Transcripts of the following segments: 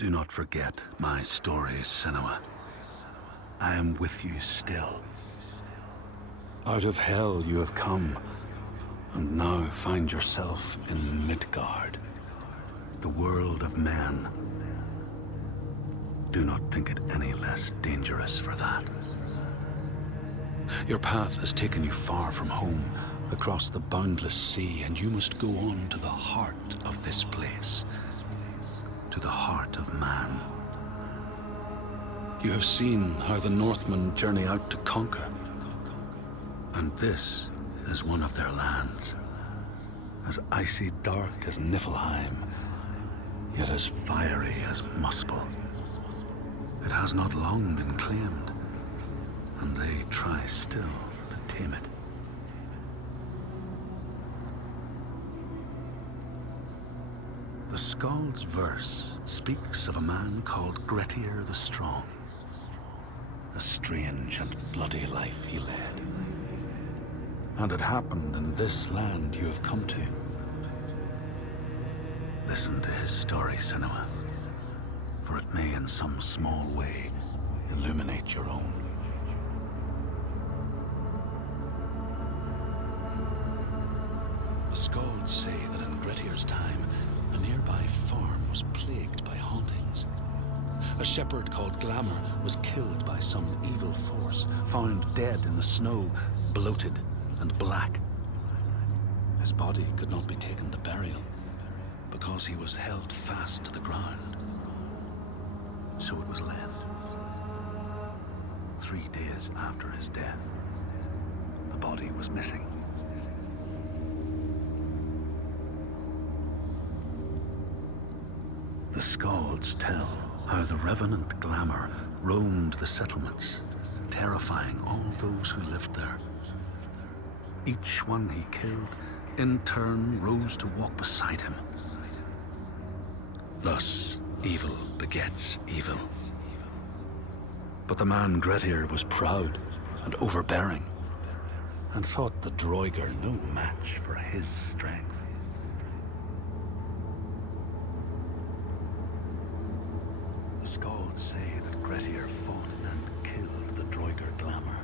Do not forget my stories, Senua. I am with you still. Out of hell you have come, and now find yourself in Midgard, the world of men. Do not think it any less dangerous for that. Your path has taken you far from home, across the boundless sea, and you must go on to the heart of this place, to the heart of man. You have seen how the Northmen journey out to conquer, and this is one of their lands, as icy dark as Niflheim, yet as fiery as Muspel. It has not long been claimed, and they try still to tame it. The Skald's verse speaks of a man called Grettir the Strong. A strange and bloody life he led. And it happened in this land you have come to. Listen to his story, Senua, for it may in some small way illuminate your own. The Skalds say that in Grettir's time, a nearby farm was plagued by hauntings. A shepherd called Glamour was killed by some evil force, found dead in the snow, bloated and black. His body could not be taken to burial, because he was held fast to the ground. So it was left. 3 days after his death, the body was missing. The Skalds tell how the revenant Glamour roamed the settlements, terrifying all those who lived there. Each one he killed, in turn, rose to walk beside him. Thus, evil begets evil. But the man Grettir was proud and overbearing, and thought the Droiger no match for his strength. The Skalds say that Grettir fought and killed the Droiger Glamour,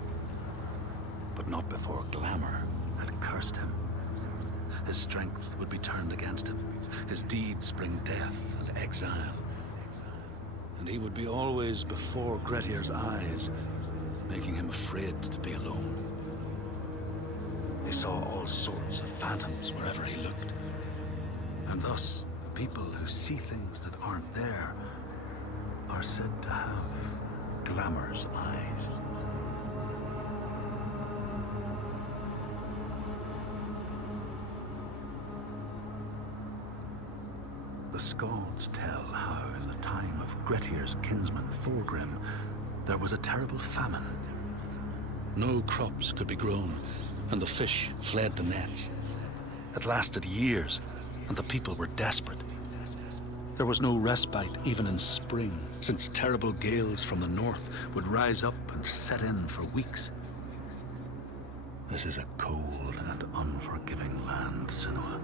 but not before Glamour had cursed him. His strength would be turned against him, his deeds bring death and exile, and he would be always before Grettir's eyes, making him afraid to be alone. He saw all sorts of phantoms wherever he looked, and thus people who see things that aren't there are said to have Glamour's eyes. The Skalds tell how in the time of Grettir's kinsman Thorgrim, there was a terrible famine. No crops could be grown, and the fish fled the nets. It lasted years, and the people were desperate. There was no respite even in spring, since terrible gales from the north would rise up and set in for weeks. This is a cold and unforgiving land, Senua.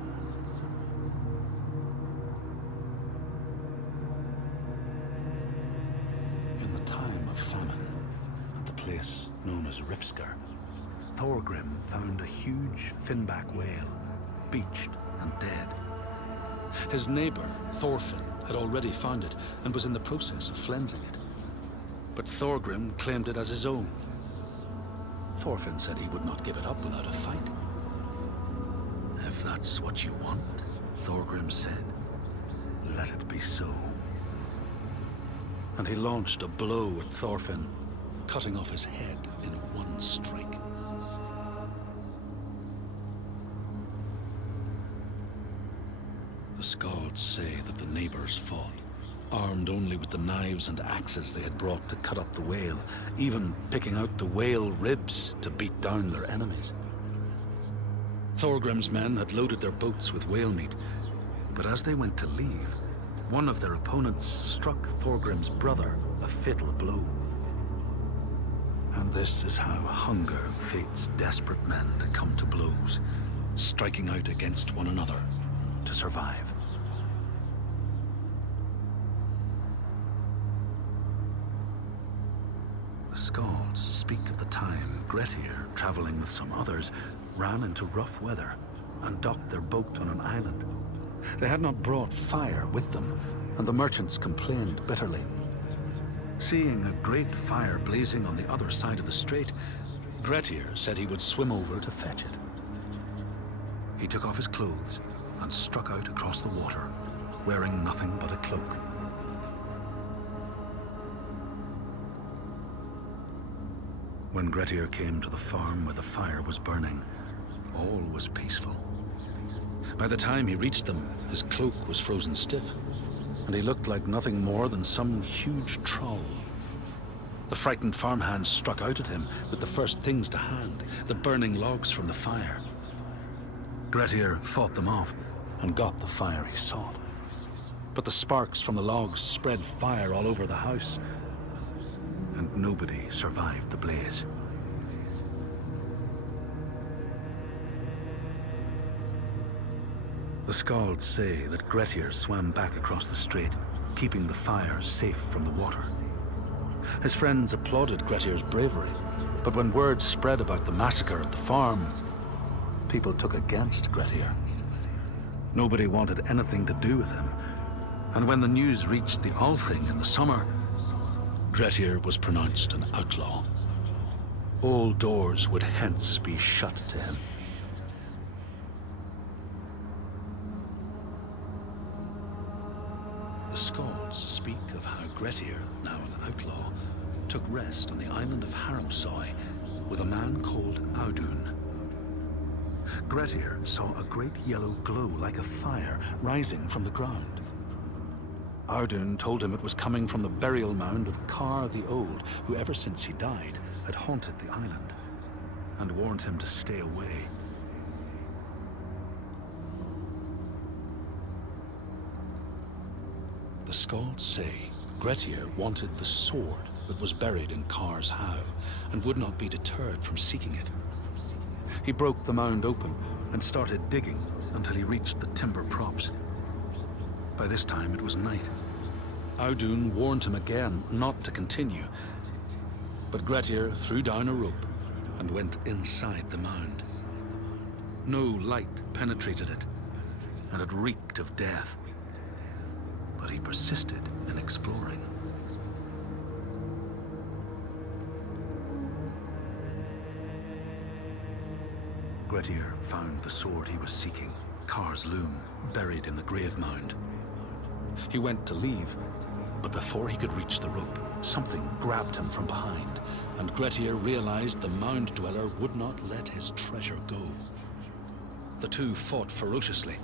In the time of famine, at the place known as Rifskar, Thorgrim found a huge finback whale, beached and dead. His neighbor, Thorfinn, had already found it and was in the process of flensing it. But Thorgrim claimed it as his own. Thorfinn said he would not give it up without a fight. If that's what you want, Thorgrim said, let it be so. And he launched a blow at Thorfinn, cutting off his head in one strike. The Skalds say that the neighbors fought, armed only with the knives and axes they had brought to cut up the whale, even picking out the whale ribs to beat down their enemies. Thorgrim's men had loaded their boats with whale meat, but as they went to leave, one of their opponents struck Thorgrim's brother a fatal blow. And this is how hunger fates desperate men to come to blows, striking out against one another to survive. Skalds speak of the time Grettir, traveling with some others, ran into rough weather and docked their boat on an island. They had not brought fire with them, and the merchants complained bitterly. Seeing a great fire blazing on the other side of the strait, Grettir said he would swim over to fetch it. He took off his clothes and struck out across the water, wearing nothing but a cloak. When Grettir came to the farm where the fire was burning, all was peaceful. By the time he reached them, his cloak was frozen stiff, and he looked like nothing more than some huge troll. The frightened farmhands struck out at him with the first things to hand, the burning logs from the fire. Grettir fought them off and got the fire he sought. But the sparks from the logs spread fire all over the house, and nobody survived the blaze. The Skalds say that Grettir swam back across the strait, keeping the fire safe from the water. His friends applauded Grettir's bravery, but when word spread about the massacre at the farm, people took against Grettir. Nobody wanted anything to do with him, and when the news reached the Althing in the summer, Grettir was pronounced an outlaw. All doors would hence be shut to him. The Skalds speak of how Grettir, now an outlaw, took rest on the island of Haramsoy with a man called Audun. Grettir saw a great yellow glow like a fire rising from the ground. Audun told him it was coming from the burial mound of Kar the Old, who ever since he died had haunted the island, and warned him to stay away. The Skalds say Grettir wanted the sword that was buried in Kar's howe, and would not be deterred from seeking it. He broke the mound open and started digging until he reached the timber props. By this time it was night. Audun warned him again not to continue, but Grettir threw down a rope and went inside the mound. No light penetrated it, and it reeked of death. But he persisted in exploring. Grettir found the sword he was seeking, Kar's loom, buried in the grave mound. He went to leave, but before he could reach the rope, something grabbed him from behind, and Grettir realized the mound dweller would not let his treasure go. The two fought ferociously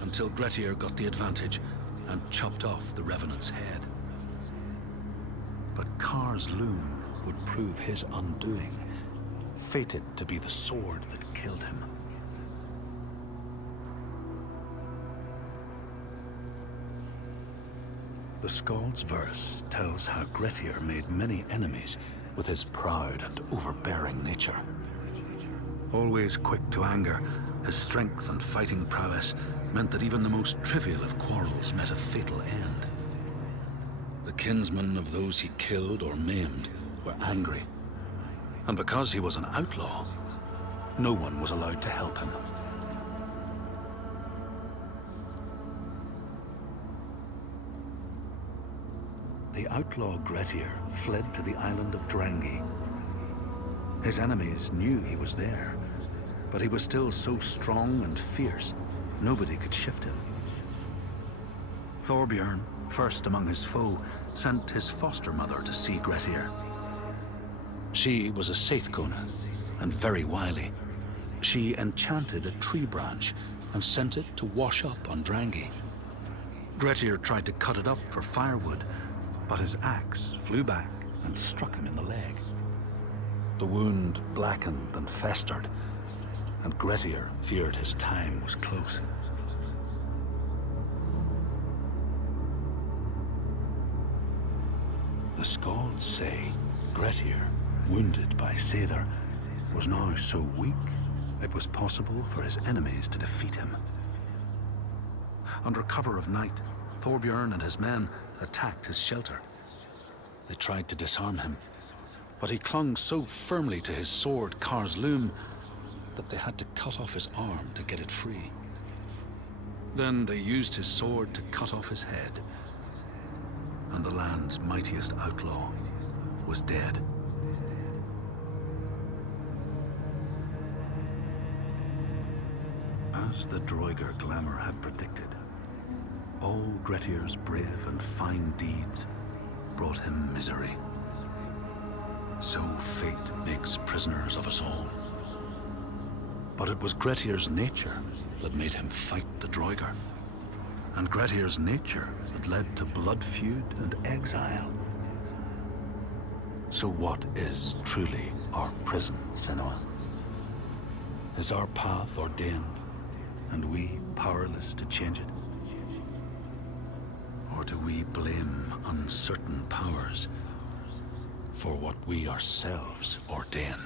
until Grettir got the advantage and chopped off the revenant's head. But Kar's loom would prove his undoing, fated to be the sword that killed him. The Skald's verse tells how Grettir made many enemies with his proud and overbearing nature. Always quick to anger, his strength and fighting prowess meant that even the most trivial of quarrels met a fatal end. The kinsmen of those he killed or maimed were angry, and because he was an outlaw, no one was allowed to help him. The outlaw Grettir fled to the island of Drangi. His enemies knew he was there, but he was still so strong and fierce, nobody could shift him. Thorbjorn, first among his foe, sent his foster mother to see Grettir. She was a Seithkona and very wily. She enchanted a tree branch and sent it to wash up on Drangi. Grettir tried to cut it up for firewood, but his axe flew back and struck him in the leg. The wound blackened and festered, and Grettir feared his time was close. The Skalds say Grettir, wounded by Seithr, was now so weak it was possible for his enemies to defeat him. Under cover of night, Thorbjorn and his men attacked his shelter. They tried to disarm him, But he clung so firmly to his sword, Kar's loom, that they had to cut off his arm to get it free. Then they used his sword to cut off his head, and the land's mightiest outlaw was dead. As the Droigar glamour had predicted, all Grettir's brave and fine deeds brought him misery. So fate makes prisoners of us all. But it was Grettir's nature that made him fight the Droigar, and Grettir's nature that led to blood feud and exile. So what is truly our prison, Senua? Is our path ordained, and we powerless to change it? Or do we blame uncertain powers for what we ourselves ordain?